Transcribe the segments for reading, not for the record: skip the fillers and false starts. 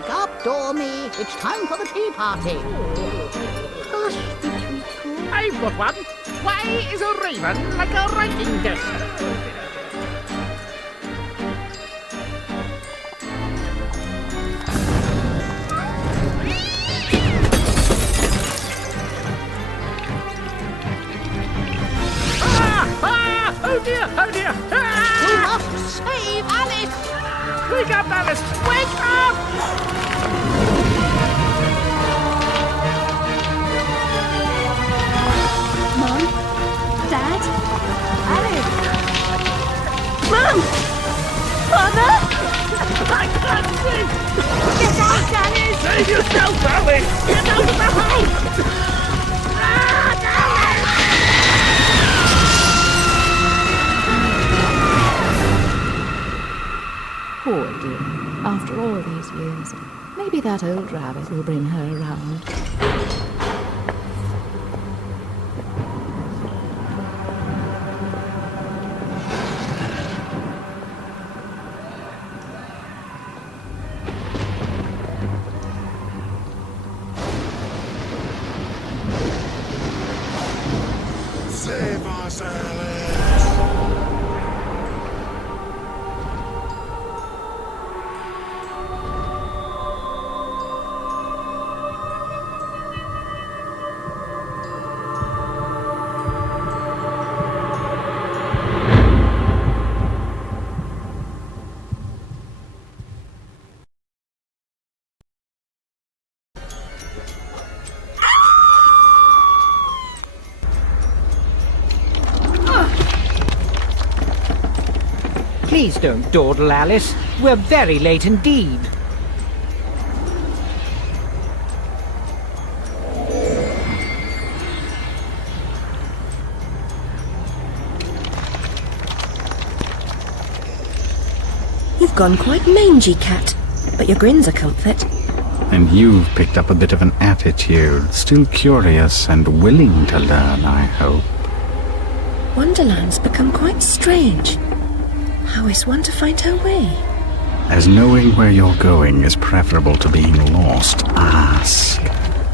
Wake up, Dormy. It's time for the tea party. Hush, Tweedle. I've got one. Why is a raven like a writing desk? Oh dear, oh dear! Ah! We must save Alice. Wake up, Alice! Wake up! Mom? Dad? Alice? Mom! Father? I can't breathe! Get out, Alice! Save yourself, Alice! Get out of the house! Ah, Alice! Poor dear. After all these years, maybe that old rabbit will bring her around. Save us, Alice! Please don't dawdle, Alice. We're very late indeed. You've gone quite mangy, Cat, but your grin's a comfort. And you've picked up a bit of an attitude, still curious and willing to learn, I hope. Wonderland's become quite strange. How is one to find her way? As knowing where you're going is preferable to being lost, ask.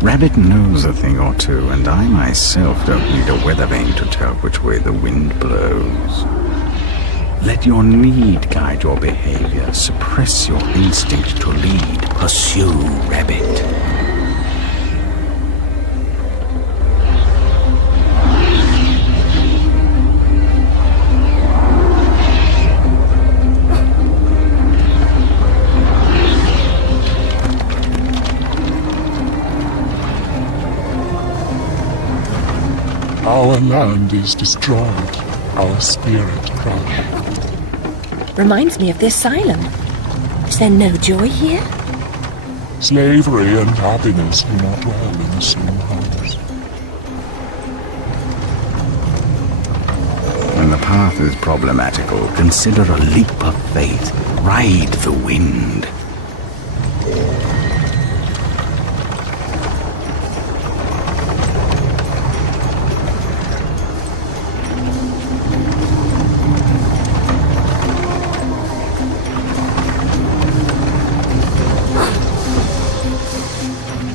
Rabbit knows a thing or two, and I myself don't need a weather vane to tell which way the wind blows. Let your need guide your behavior. Suppress your instinct to lead. Pursue, Rabbit. Our land is destroyed. Our spirit crushed. Reminds me of the asylum. Is there no joy here? Slavery and happiness do not dwell in the same house. When the path is problematical, consider a leap of faith. Ride the wind.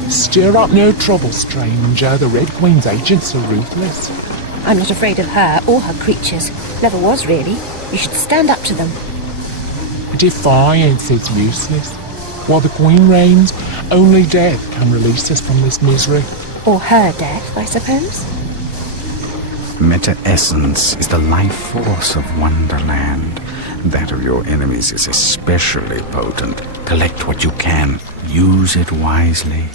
Stir up no trouble, stranger. The Red Queen's agents are ruthless. I'm not afraid of her or her creatures. Never was, really. You should stand up to them. Defiance is useless. While the Queen reigns, only death can release us from this misery. Or her death, I suppose. Meta-essence is the life force of Wonderland. That of your enemies is especially potent. Collect what you can. Use it wisely.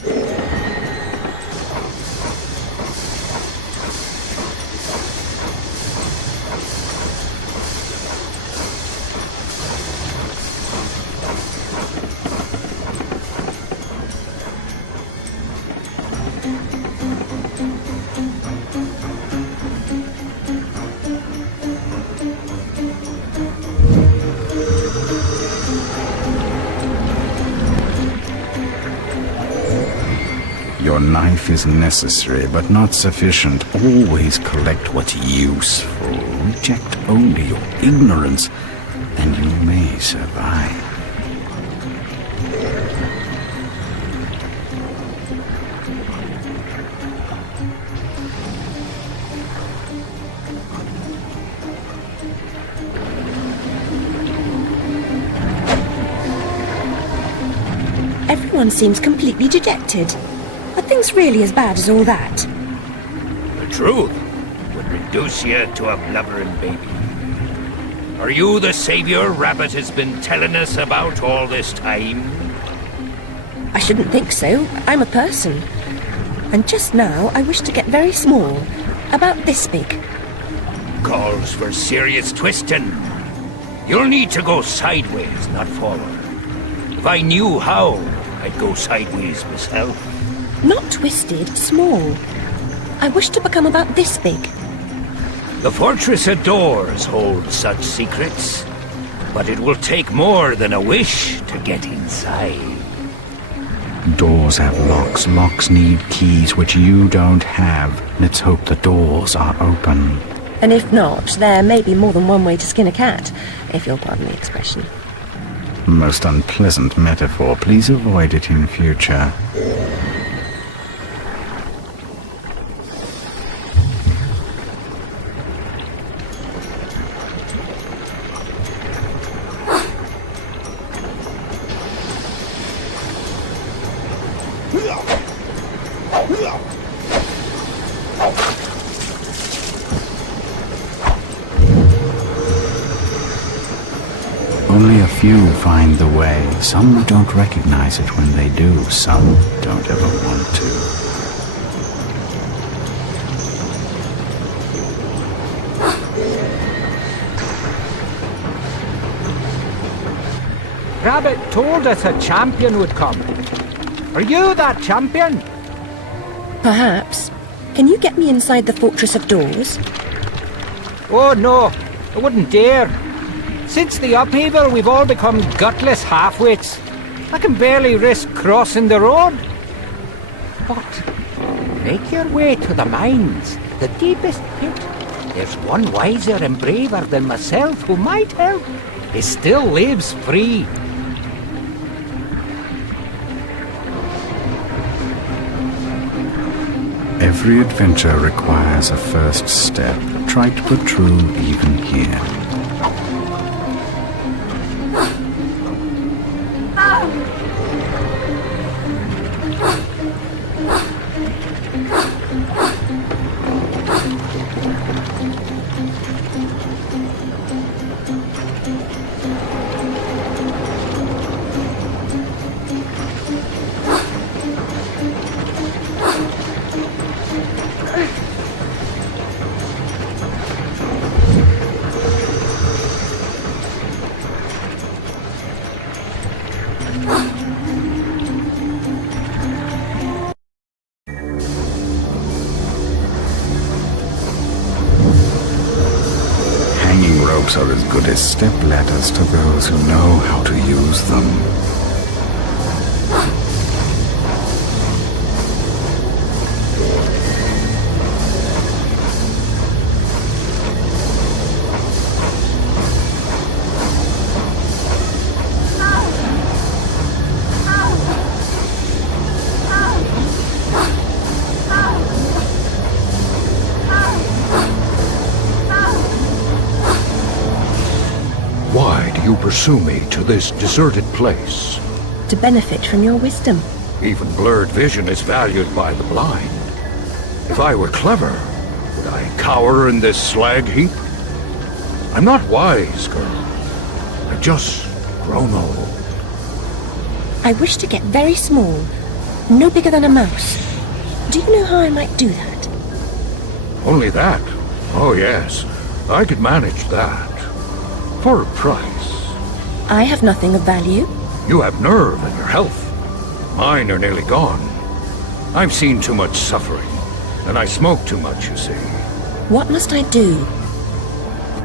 Your knife is necessary, but not sufficient. Always collect what's useful. Reject only your ignorance, and you may survive. Everyone seems completely dejected. Are things really as bad as all that? The truth would reduce you to a blubbering baby. Are you the savior Rabbit has been telling us about all this time? I shouldn't think so. I'm a person. And just now I wish to get very small. About this big. Calls for serious twisting. You'll need to go sideways, not forward. If I knew how, I'd go sideways myself. Not twisted, small. I wish to become about this big. The fortress of doors holds such secrets, but it will take more than a wish to get inside. Doors have locks. Locks need keys, which you don't have. Let's hope the doors are open. And if not, there may be more than one way to skin a cat, if you'll pardon the expression. Most unpleasant metaphor. Please avoid it in future. Only a few find the way. Some don't recognize it when they do. Some don't ever want to. Rabbit told us a champion would come. Are you that champion? Perhaps. Can you get me inside the Fortress of Doors? Oh no, I wouldn't dare. Since the upheaval, we've all become gutless half-wits. I can barely risk crossing the road. But make your way to the mines, the deepest pit. There's one wiser and braver than myself who might help. He still lives free. Every adventure requires a first step. Try to put true even here. Ropes are as good as step ladders to those who know how to use them. Why do you pursue me to this deserted place? To benefit from your wisdom. Even blurred vision is valued by the blind. If I were clever, would I cower in this slag heap? I'm not wise, girl. I've just grown old. I wish to get very small, no bigger than a mouse. Do you know how I might do that? Only that? Oh yes, I could manage that. For a price. I have nothing of value. You have nerve and your health. Mine are nearly gone. I've seen too much suffering, and I smoke too much, you see. What must I do?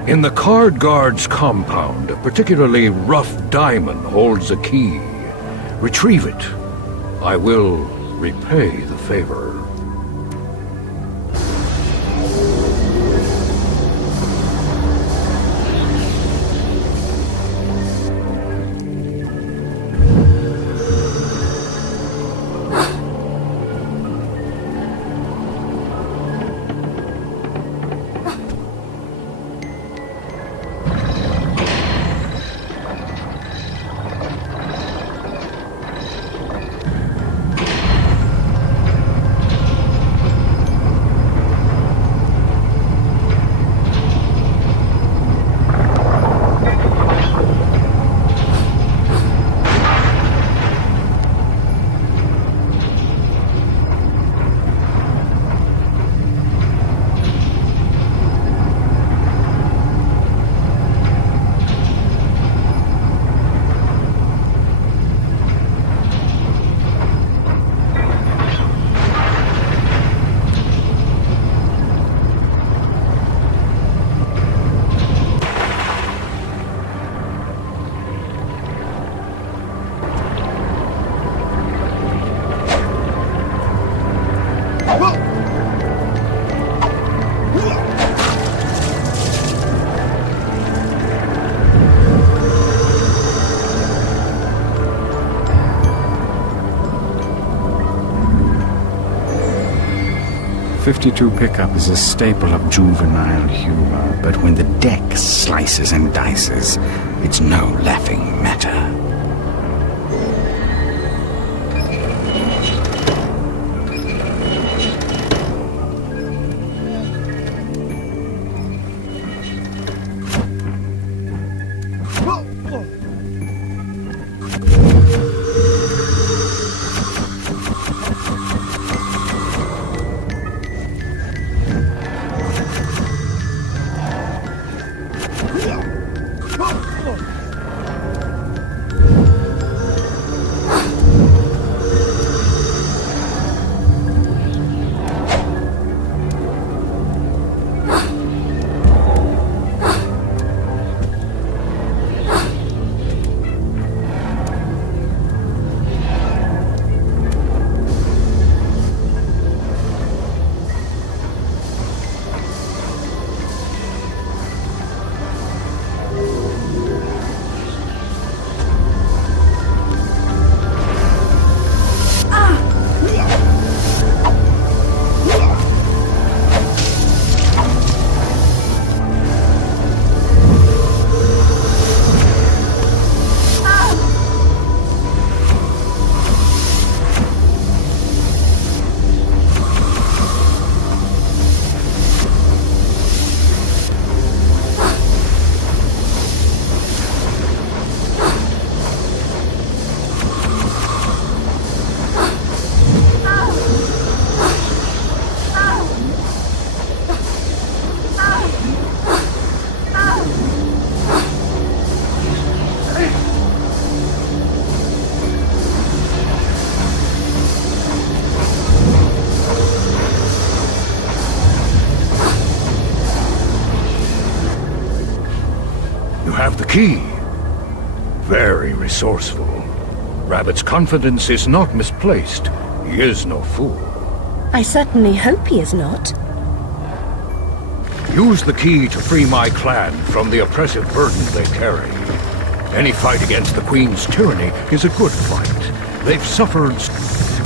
In the Card Guard's compound, a particularly rough diamond holds a key. Retrieve it. I will repay the favor. 52 pickup is a staple of juvenile humor, but when the deck slices and dices, it's no laughing matter. Have the key. Very resourceful. Rabbit's confidence is not misplaced. He is no fool. I certainly hope he is not. Use the key to free my clan from the oppressive burden they carry. Any fight against the Queen's tyranny is a good fight. They've suffered...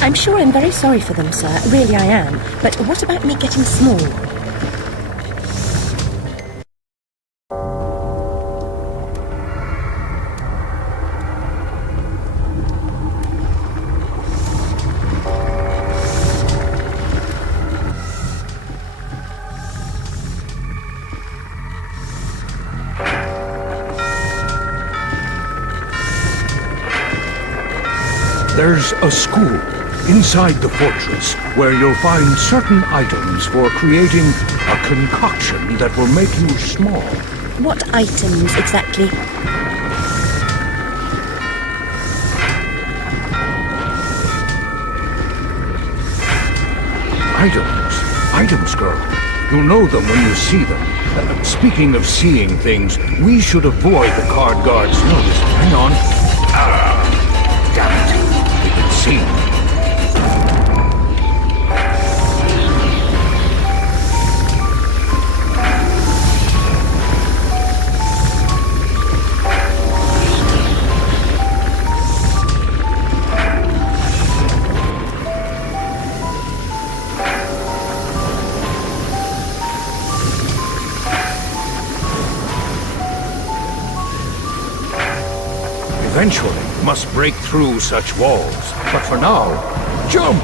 I'm sure I'm very sorry for them, sir. Really I am. But what about me getting small? There's a school inside the fortress where you'll find certain items for creating a concoction that will make you small. What items exactly? Items, girl. You'll know them when you see them. Speaking of seeing things, we should avoid the card guard's notice. Hang on. Damn it. We've been seen. Eventually, must break through such walls. But for now, jump!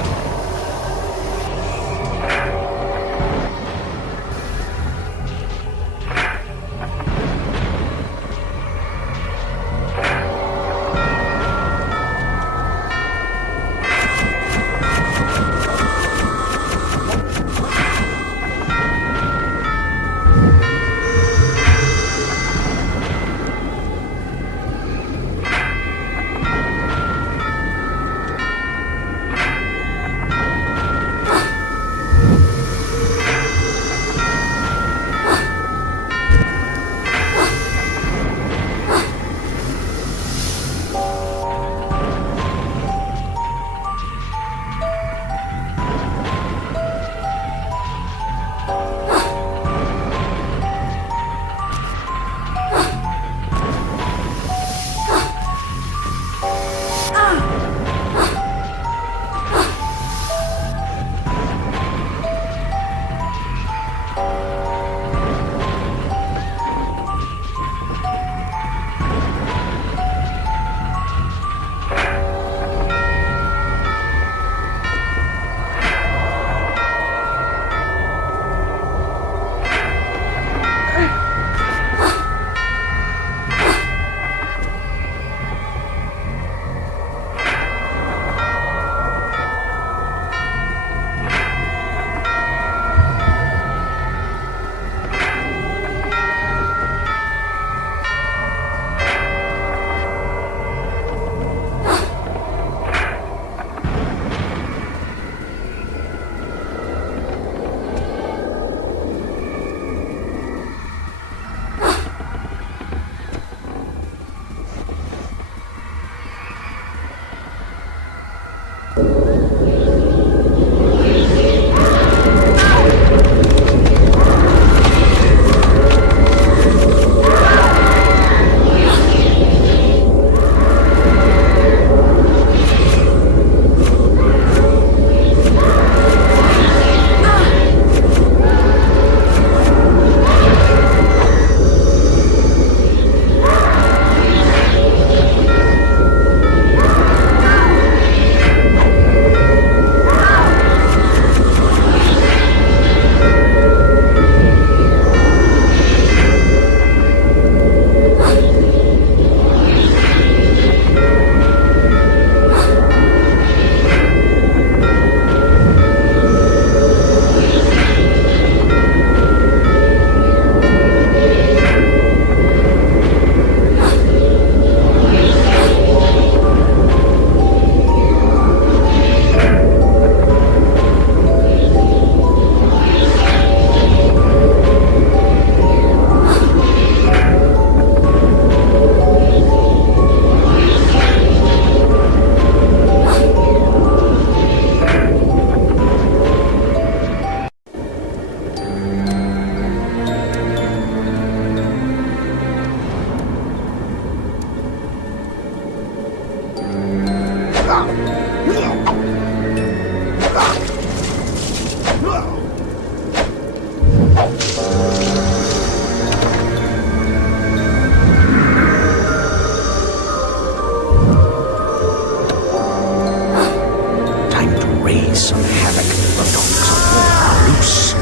Some havoc. The dogs of war are loose.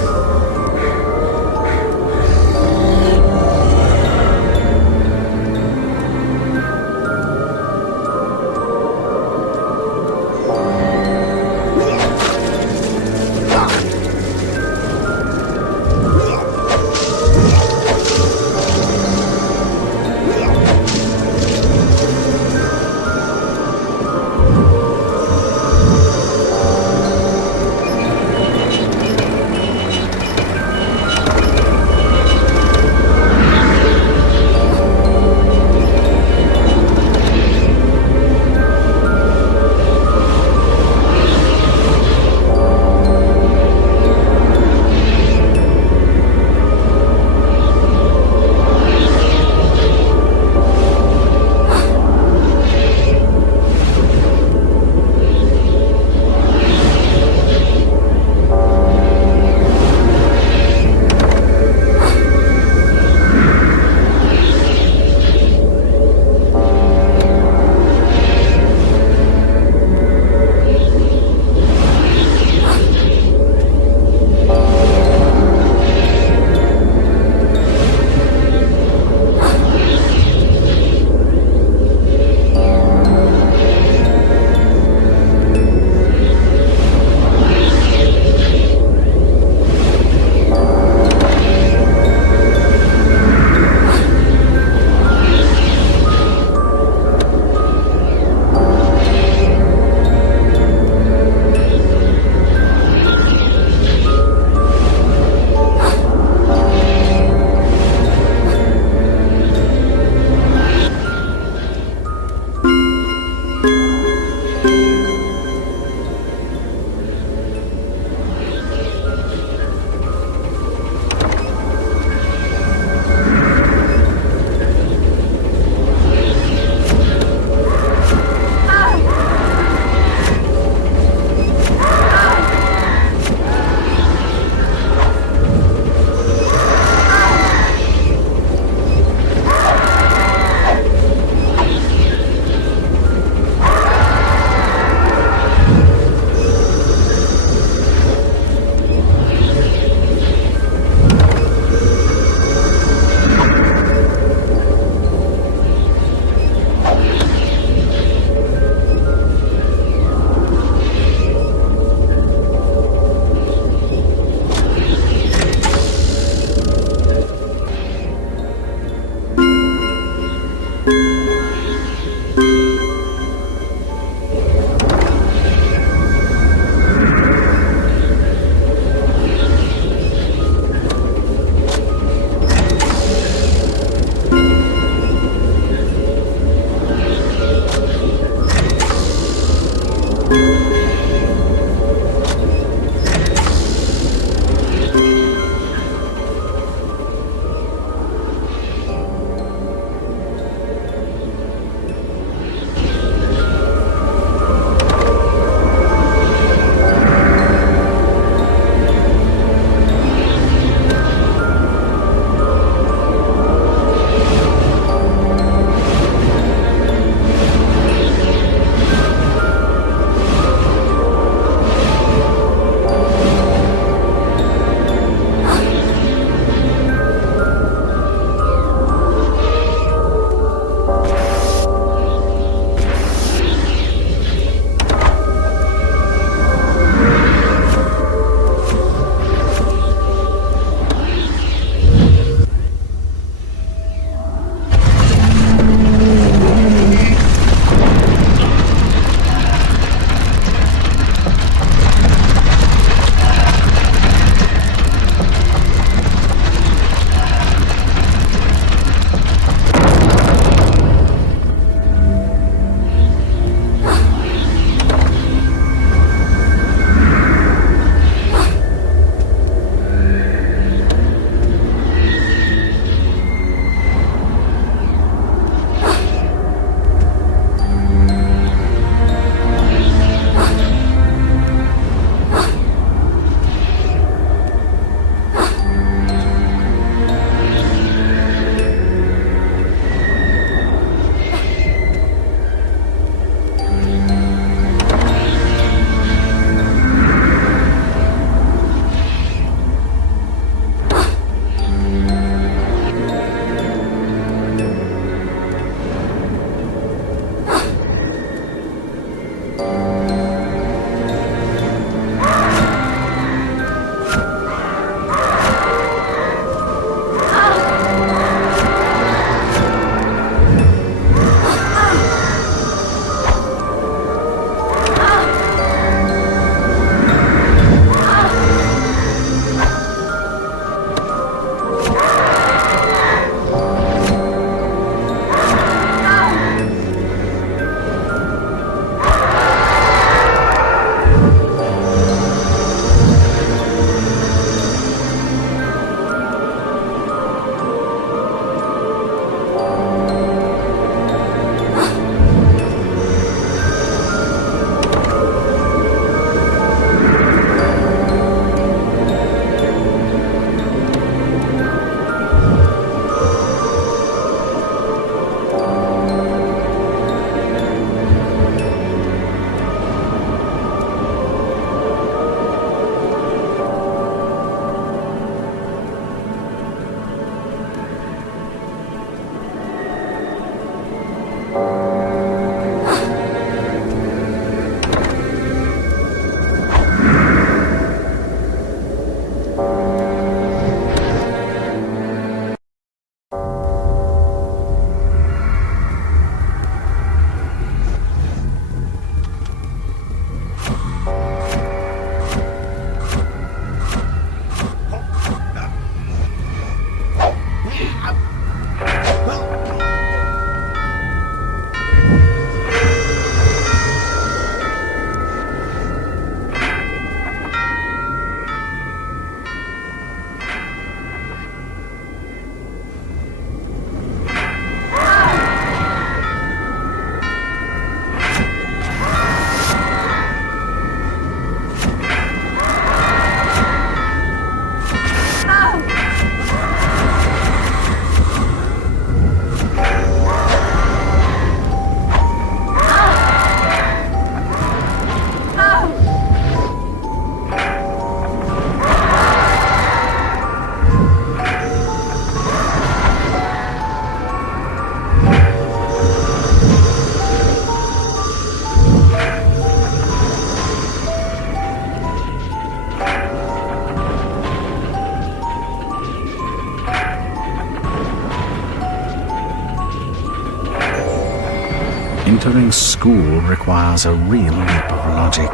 Entering school requires a real leap of logic.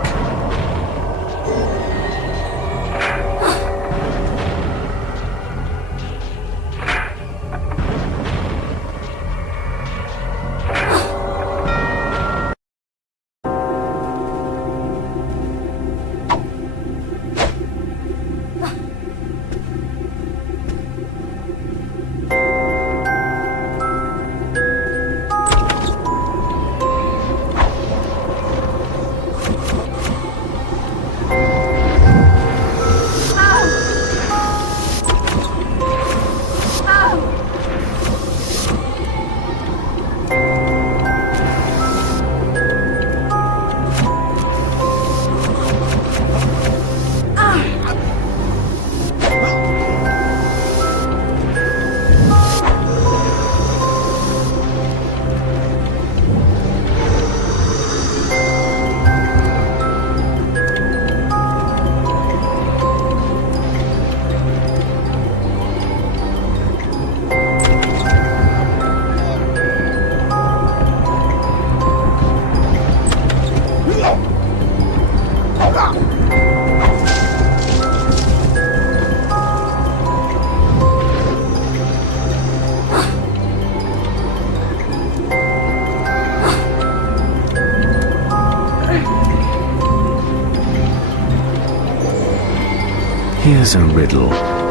Here's a riddle.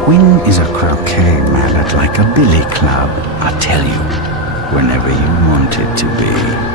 When is a croquet mallet like a billy club? I'll tell you, whenever you want it to be.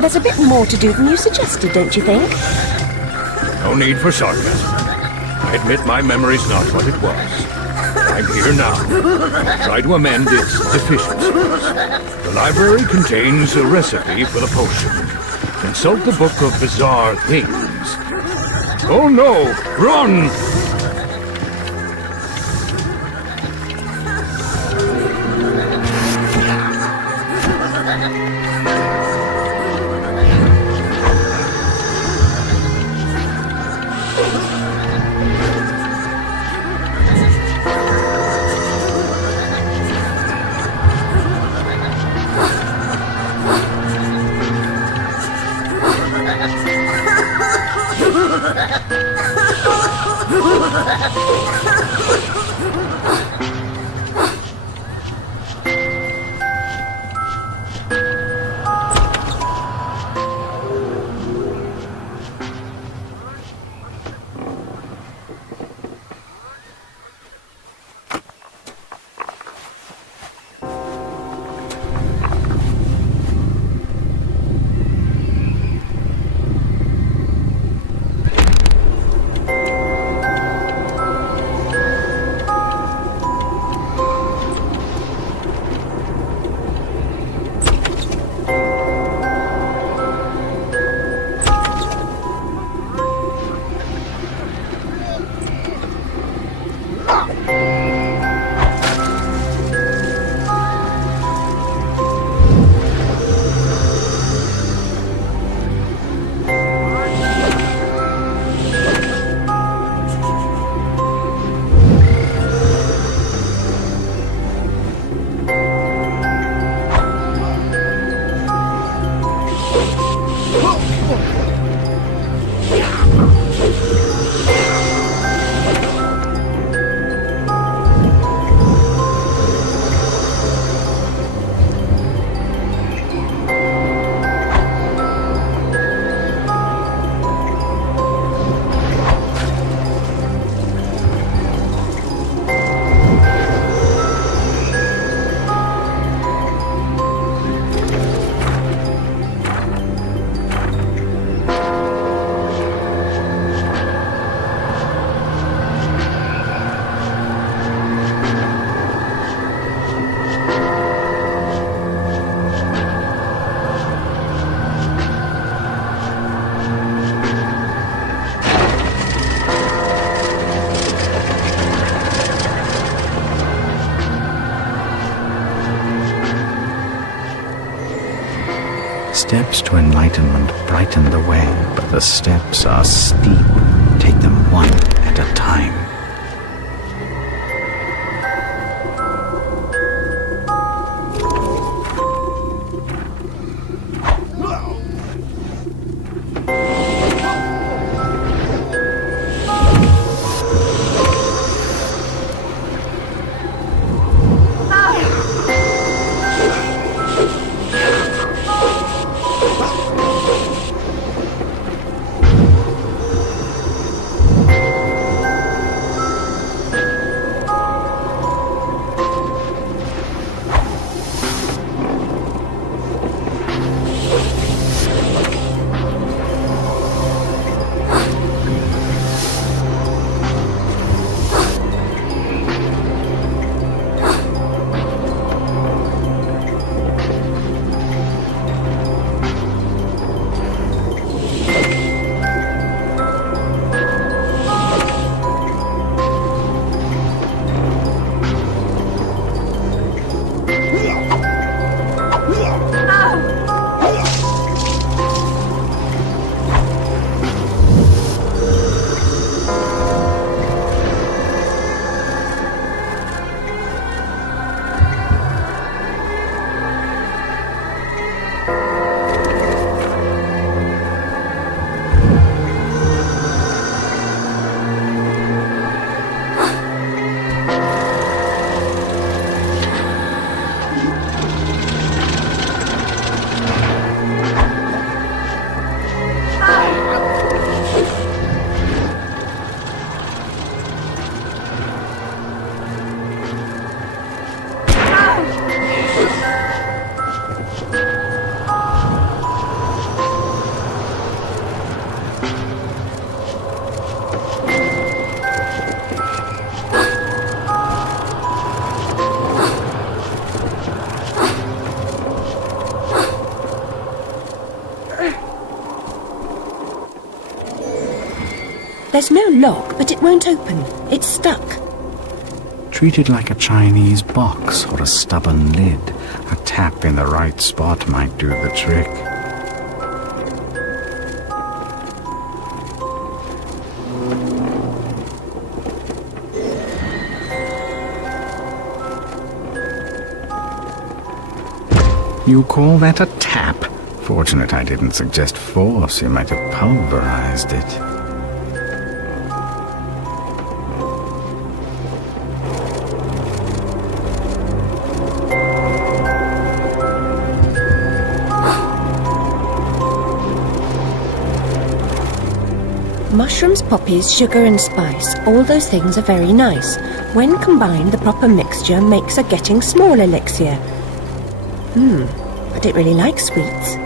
There's a bit more to do than you suggested, don't you think? No need for sarcasm. I admit my memory's not what it was. I'm here now. Try to amend its deficiencies. The library contains a recipe for the potion. Consult the Book of Bizarre Things. Oh no! Run! steps to enlightenment brighten the way, but the steps are steep. Take them one at a time. There's no lock, but it won't open. It's stuck. Treat it like a Chinese box or a stubborn lid. A tap in the right spot might do the trick. You call that a tap? Fortunate I didn't suggest force. You might have pulverized it. Mushrooms, poppies, sugar and spice, all those things are very nice. When combined, the proper mixture makes a getting small elixir. I don't really like sweets.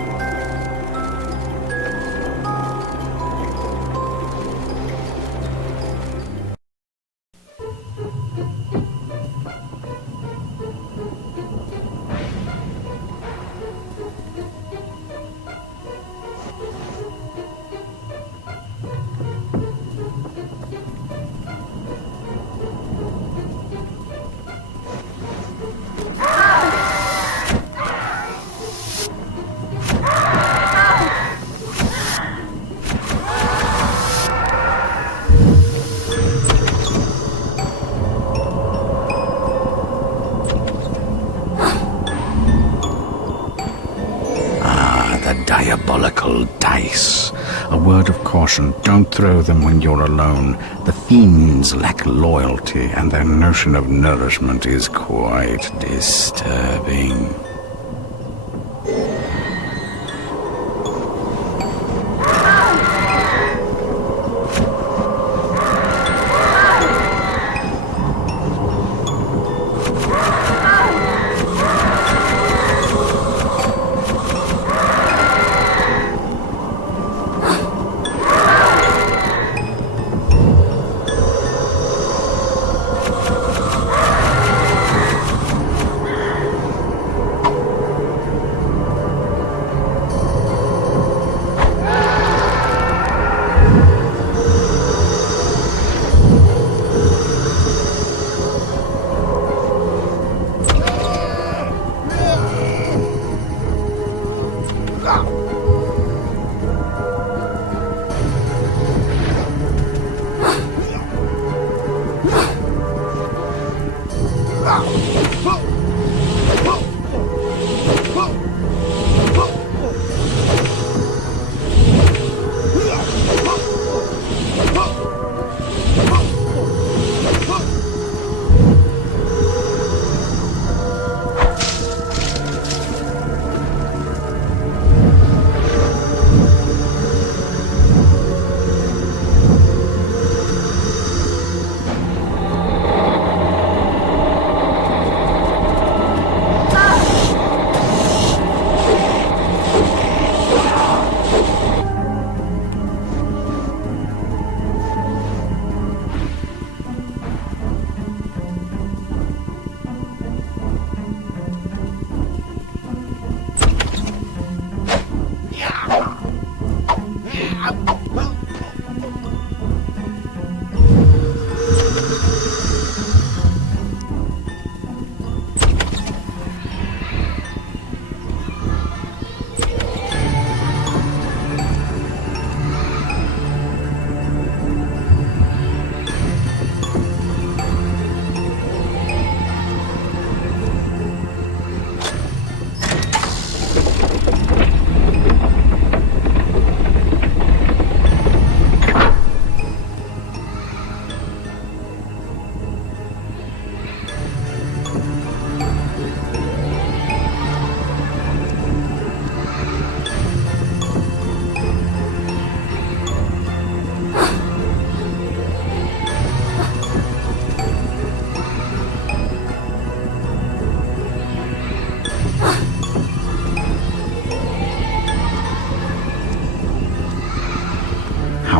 Diabolical dice. A word of caution, don't throw them when you're alone. The fiends lack loyalty, and their notion of nourishment is quite disturbing.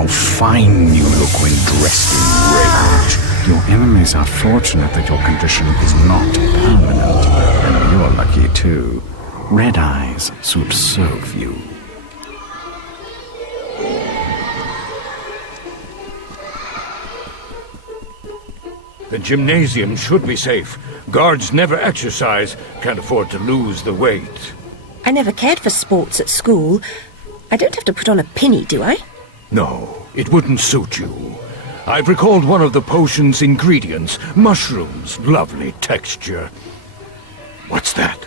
how fine you look when dressed in rage. Your enemies are fortunate that your condition is not permanent, and you're lucky too. Red eyes should serve you. The gymnasium should be safe. Guards never exercise, can't afford to lose the weight. I never cared for sports at school. I don't have to put on a pinny, do I? No, it wouldn't suit you. I've recalled one of the potion's ingredients, mushrooms, lovely texture. What's that?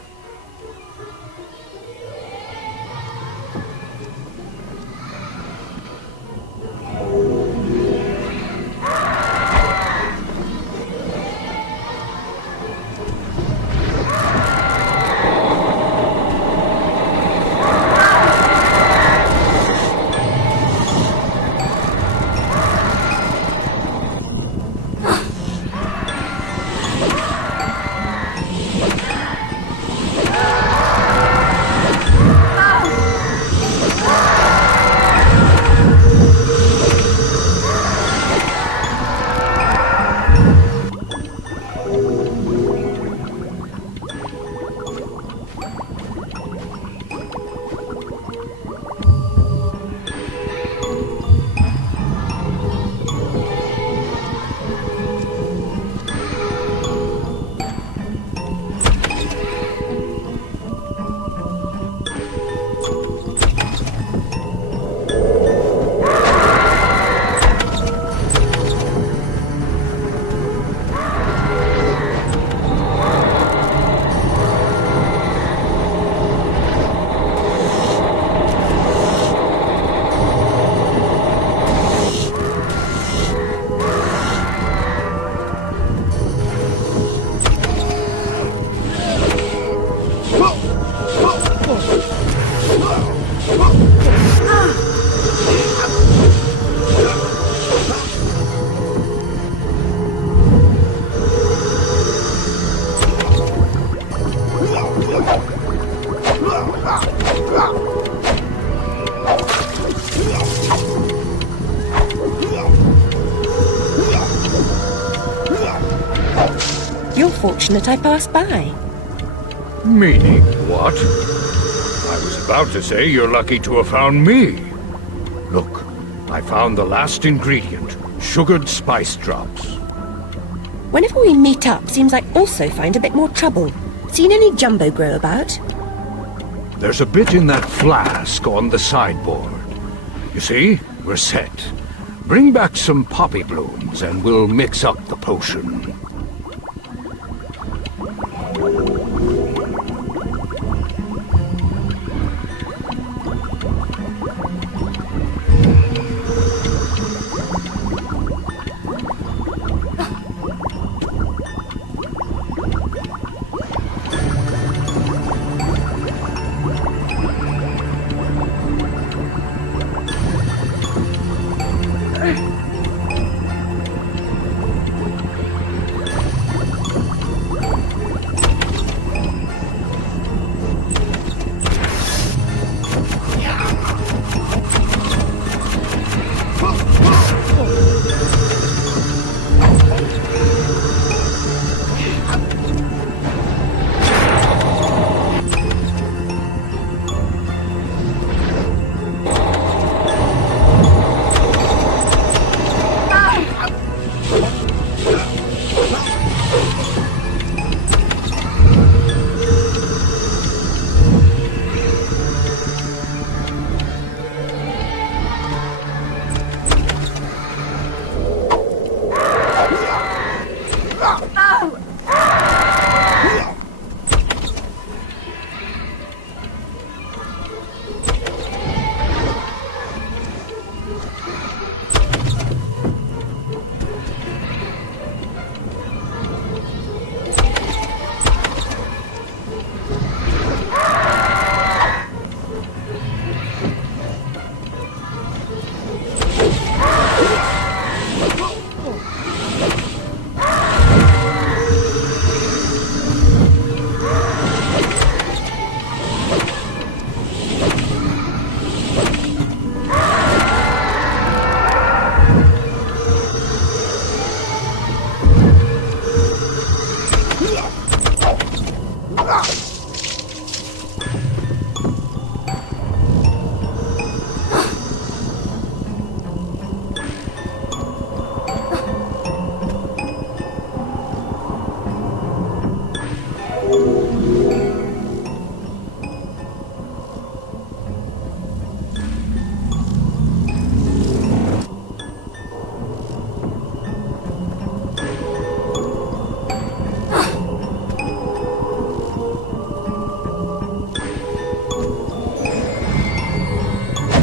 You're fortunate I passed by. Meaning what? I was about to say you're lucky to have found me. Look, I found the last ingredient, sugared spice drops. Whenever we meet up, seems I also find a bit more trouble. Seen any jumbo grow about? There's a bit in that flask on the sideboard. You see, we're set. Bring back some poppy blooms and we'll mix up the potion.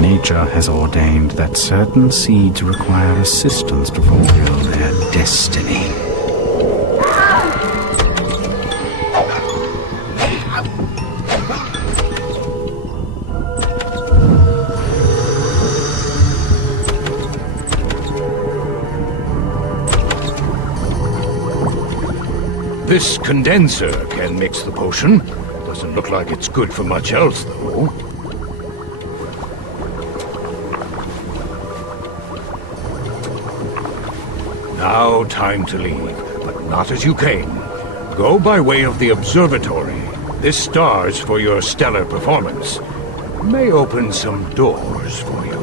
Nature has ordained that certain seeds require assistance to fulfill their destiny. This condenser can mix the potion. Doesn't look like it's good for much else, though. Now time to leave, but not as you came. Go by way of the observatory. This star's for your stellar performance. May open some doors for you.